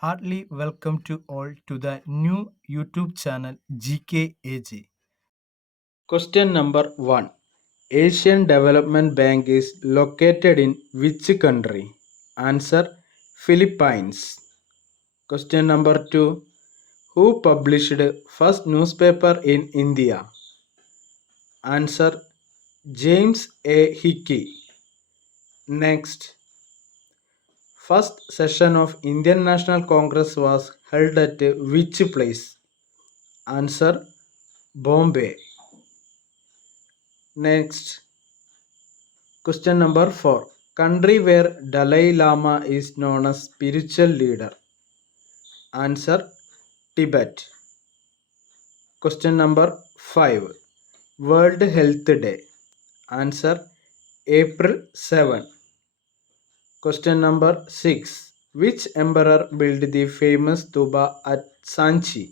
Heartily welcome to all to the new YouTube channel GKAG. Question number 1. Asian Development Bank is located in which country? Answer: Philippines. Question number 2. Who published first newspaper in India? Answer: James A. Hickey. Next, first session of Indian National Congress was held at which place? Answer: Bombay. Next, question number 4. Country where Dalai Lama is known as spiritual leader. Answer: Tibet. Question number 5. World Health Day. Answer: April 7. Question number 6. Which emperor built the famous stupa at Sanchi?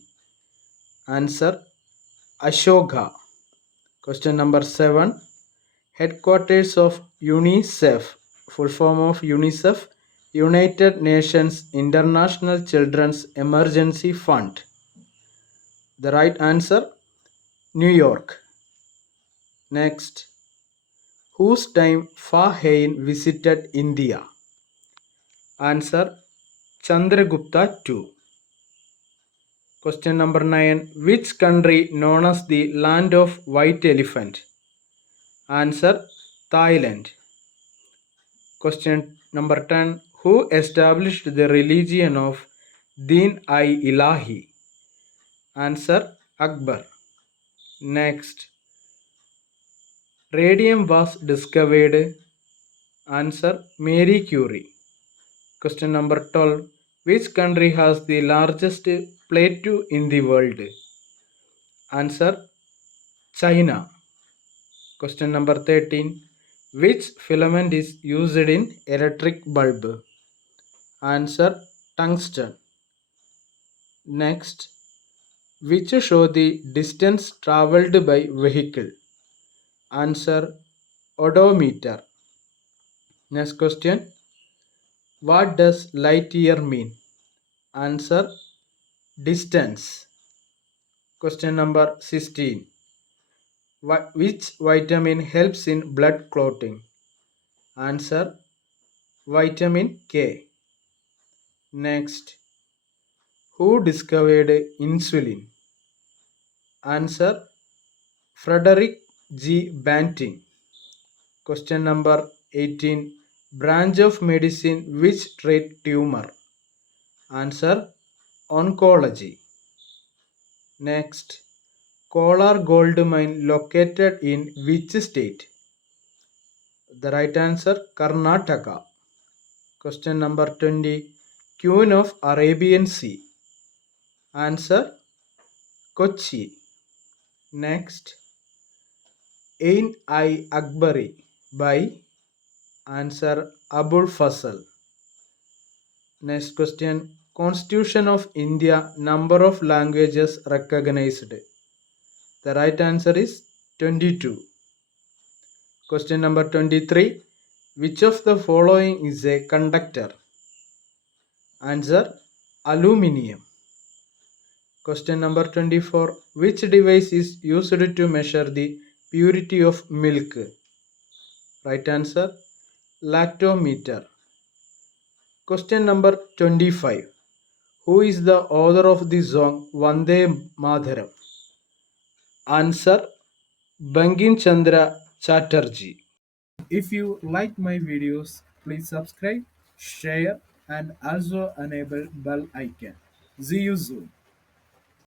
Answer: Ashoka. Question number 7. Headquarters of UNICEF. Full form of UNICEF: United Nations International Children's Emergency Fund. The right answer: New York. Next, whose time Fa Hein visited India? Answer: Chandragupta II. Question number 9. Which country known as the land of white elephant? Answer: Thailand. Question number 10. Who established the religion of Din-i-Ilahi? Answer: Akbar. Next, radium was discovered. Answer: Marie Curie. Question number 12. Which country has the largest plateau in the world? Answer: China. Question number 13. Which filament is used in electric bulb? Answer: tungsten. Next, which show the distance traveled by vehicle? Answer: odometer. Next question. What does light year mean? Answer: distance. Question number 16. Which vitamin helps in blood clotting? Answer: vitamin K. Next, who discovered insulin? Answer: Frederick G. Banting. Question number 18. Branch of medicine which treat tumor? Answer: oncology. Next, Kolar gold mine located in which state? The right answer: Karnataka. Question number 20. Queen of Arabian Sea? Answer: Kochi. Next, Ain-i-Akbari by? Answer: Abul Fasal. Next question. Constitution of India number of languages recognized? The right answer is 22. Question number 23. Which of the following is a conductor? Answer: aluminium. Question number 24. Which device is used to measure the purity of milk? Right answer: lactometer. Question number 25. Who is the author of the song Vande Mataram? Answer: Bankim Chandra Chatterjee. If you like my videos, please subscribe, share, and also enable bell icon. See you soon.